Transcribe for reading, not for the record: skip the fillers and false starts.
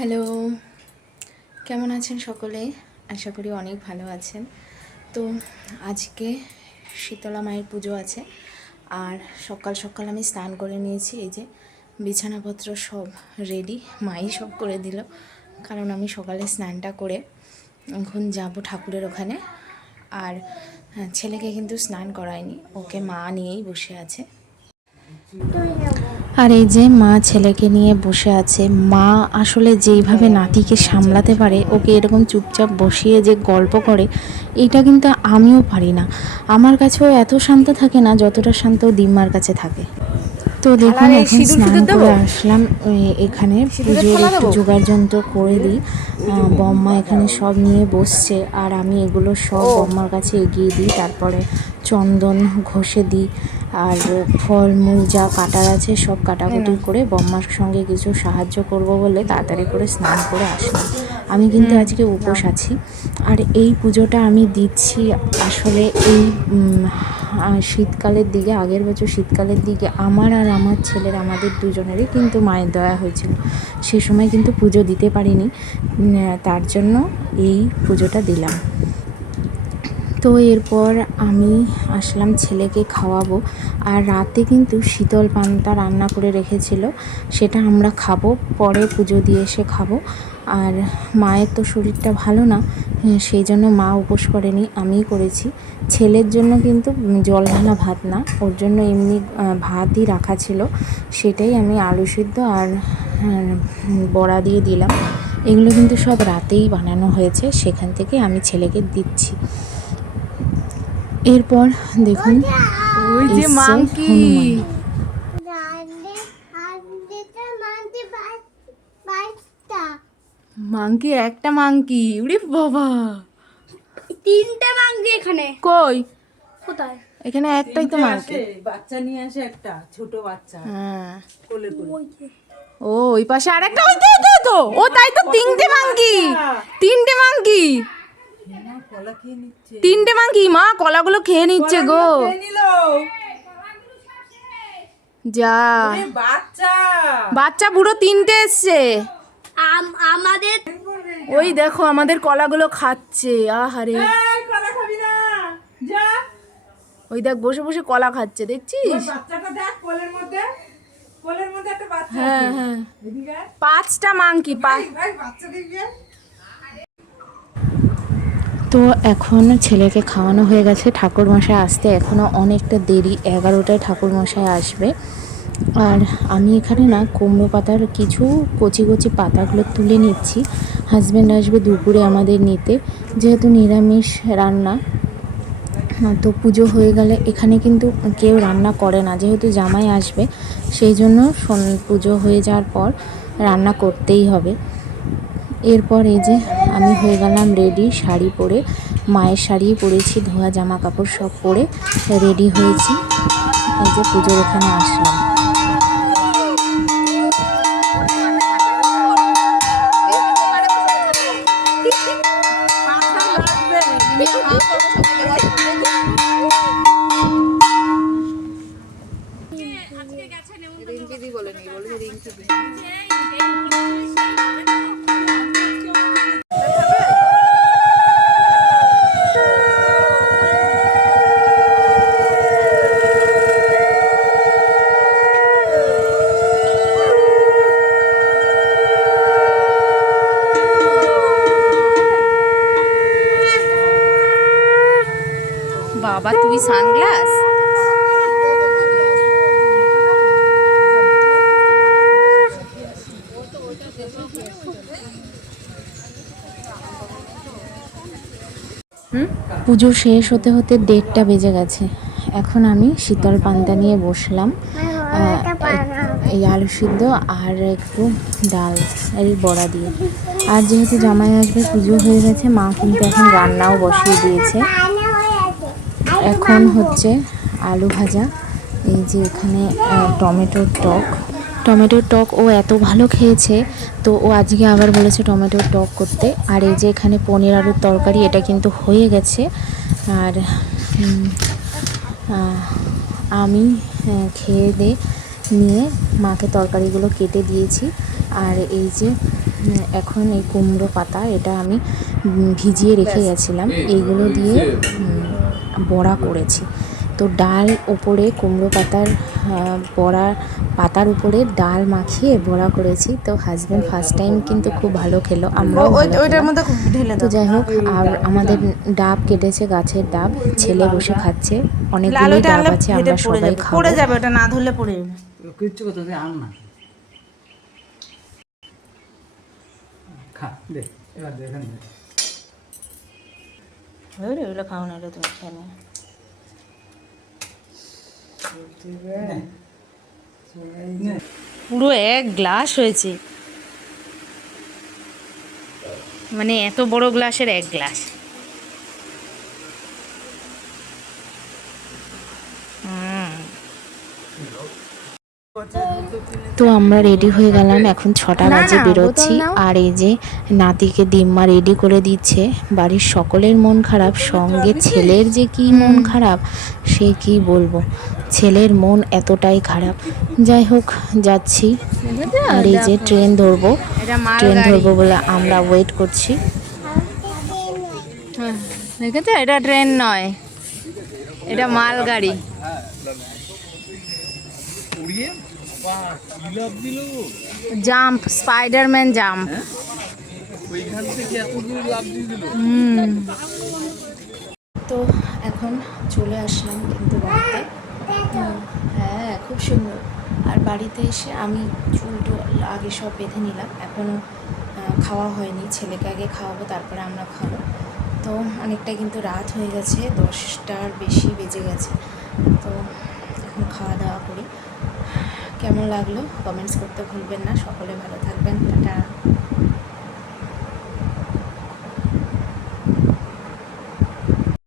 Hello, কেমন আছেন সকলে? আশা করি অনেক ভালো আছেন। তো আজকে শীতলা মায়ের পুজো আছে, আর সকাল সকাল আমি স্নান করে নিয়েছি। এই যে বিছানাপত্র সব রেডি, মাই সব করে দিল, কারণ আমি সকালে স্নানটা করে এখন যাব ঠাকুরের ওখানে। আর ছেলেকে কিন্তু স্নান করায়নি, ওকে মা নিয়েই বসে আছে। আর এই যে মা ছেলেকে নিয়ে বসে আছে। মা আসলে যেইভাবে নাতিকে সামলাতে পারে, ওকে এরকম চুপচাপ বসিয়ে যে গল্প করে, এটা কিন্তু আমিও পারি না। আমার কাছেও এত শান্ত থাকে না যতটা শান্ত দিম্মার কাছে থাকে। তো দেখুন, এখন স্নান করে আসলাম। এখানে পুজোর একটু জোগাড় যন্ত্র করে দিই। বম্মা এখানে সব নিয়ে বসছে, আর আমি এগুলো সব বম্মার কাছে এগিয়ে দিই। তারপরে চন্দন ঘষে দিই, আর ফলমূল যা কাটার আছে সব কাটাকুটি করে বম্মার সঙ্গে কিছু সাহায্য করব বলে তাড়াতাড়ি করে স্নান করে আসলাম। আমি কিন্তু আজকে উপোস আছি, আর এই পুজোটা আমি দিচ্ছি আসলে এই শীতকালের দিকে। আগের বছর শীতকালের দিকে আমার আর আমার ছেলের, আমাদের দুজনেরই কিন্তু মায়ের দয়া হয়েছিল। সে সময় কিন্তু পুজো দিতে পারিনি, তার জন্য এই পুজোটা দিলাম। তো এরপর আমি আসলাম ছেলেকে খাওয়াবো, আর রাতে কিন্তু শীতল পান্তা রান্না করে রেখেছিল, সেটা আমরা খাবো, পরে পুজো দিয়ে এসে খাবো। আর মায়ের তো শরীরটা ভালো না, সেই জন্য মা উপোস করেনি, আমিই করেছি। ছেলের জন্য কিন্তু জল ঢালা ভাত না, ওর জন্য এমনি ভাতই রাখা ছিল, সেটাই আমি আলু সিদ্ধ আর বড়া দিয়ে দিলাম। এগুলো কিন্তু সব রাতেই বানানো হয়েছে, সেখান থেকে আমি ছেলেকে দিচ্ছি। এরপর দেখুন, ওই যে মাংকি, মাংকি একটা মাংকি, উড়ি বাবা, তিনটে মাংকি এখানে। কই? কোথায়? এখানে একটাই তো মাংকি। বাচ্চা নিয়ে আসে, একটা ছোট বাচ্চা হ্যাঁ, কোলে করে। ও ওই পাশে আরেকটা, ওই তো তো ও, তাই তো তিনটে মাংকি, তিনটে মাংকি, কলা খেয়ে নিচ্ছে, তিনটে মাংকি। মা কলাগুলো খেয়ে নিচ্ছে গো, যা বাচ্চা বাচ্চা বুড়ো তিনটে এসছে। আমাদের ওই দেখো আমাদের কলাগুলো খাচ্ছে, আহারে। কলা খাবি না, যা। ওই দেখ বসে বসে কলা খাচ্ছে, দেখছিস? বাচ্চাটা দেখ, কোলের মধ্যে একটা বাচ্চা। হ্যাঁ হ্যাঁ, এদিকে 5টা মাংকি। ভাই বাচ্চা দেখবে। তো এখন ছেলেকে খাওয়ানো হয়ে গেছে, ঠাকুরমশাই আসতে এখনও অনেকটা দেরি, 11টায় ঠাকুরমশাই আসবে। আর আমি এখানে না কুমড়ো পাতার কিছু কচি কচি পাতাগুলো তুলে নিচ্ছি। হাজব্যান্ড আসবে দুপুরে আমাদের নিতে, যেহেতু নিরামিষ রান্না। তো পুজো হয়ে গেলে এখানে কিন্তু কেউ রান্না করে না, যেহেতু জামাই আসবে, সেই জন্য পুজো হয়ে যাওয়ার পর রান্না করতেই হবে। এরপর এই যে আমি হয়ে গেলাম রেডি, শাড়ি পরে, মায়ের শাড়ি পরেছি, ধোয়া জামা কাপড় সব পরে রেডি হয়েছি। এই যে পুজোর এখানে আসলাম। বাবা তুই সানগ্লাস, পুজো শেষ হতে হতে 1:30 বেজে গেছে। এখন আমি শীতল পান্তা নিয়ে বসলাম, এই আলু সিদ্ধ আর একটু ডাল, এই বড়া দিয়ে। আর যেহেতু জামাই আসবে, পুজো হয়ে গেছে, মা কিন্তু এখন রান্নাও বসিয়ে দিয়েছে। এখন হচ্ছে আলু ভাজা, এই যে এখানে টমেটোর টক ও এত ভালো খেয়েছে, তো ও আজকে আবার বলেছে টমেটোর টক করতে। আর এই যে এখানে পনির আলুর তরকারি, এটা কিন্তু হয়ে গেছে। আর আমি খেয়ে দিয়ে নিয়ে মাকে তরকারিগুলো কেটে দিয়েছি। আর এই যে এখন এই কুমড়ো পাতা, এটা আমি ভিজিয়ে রেখে গেছিলাম, এইগুলো দিয়ে বড়া করেছি। তো ডাল ওপরে কুমড়ো পাতার বড়া, পাতার উপরে ডাল মাখিয়ে বড়া করেছি। তো হাজব্যান্ড ফার্স্ট টাইম কিন্তু খুব ভালো খেলো, আমরাও ওইটার মধ্যে ঢেলে। তো যাই হোক, আর আমাদের ডাব কেটেছে, গাছের ডাব, ছেলে বসে খাচ্ছে। অনেকগুলো ডাব আছে, আমরা সবাই খাবো। পড়ে যাবে, ওটা না ধরলে পড়ে যাবে। কিচ্ছু করতে তুই আন না, খা দে, এবার দে, এখানে দে। ওগুলো খাও না, এটা তুমি খেয়ে নিও। পুরো 1 গ্লাস হয়েছে, মানে এত বড় গ্লাসের 1 গ্লাস। তো আমরা রেডি হয়ে গেলাম, এখন 6টা বাজে বেরোচ্ছি। আর এই যে নাতিকে দিম্মা রেডি করে দিচ্ছে। বাড়ির সকলের মন খারাপ, সঙ্গে ছেলের যে কি মন খারাপ সে কি বলবো, ছেলের মন এতটাই খারাপ। যাই হোক, যাচ্ছি। আর এই যে ট্রেন ধরবো বলে আমরা ওয়েট করছি। দেখেছো, এটা ট্রেন নয়, এটা মালগাড়ি। Jump, Spiderman jump. তো এখন চলে আসলাম কিন্তু বাড়িতে। হ্যাঁ, খুব সুন্দর। আর বাড়িতে এসে আমি চুল টুল আগে সব বেঁধে নিলাম, এখনও খাওয়া হয়নি, ছেলেকে আগে খাওয়াবো তারপরে আমরা খাবো। তো অনেকটা কিন্তু রাত হয়ে গেছে, 10টার বেশি বেজে গেছে। তো এখন খাওয়া দাওয়া করি। কেমন লাগলো কমেন্টস করতে ভুলবেন না। সকলে ভালো থাকবেন, টাটা।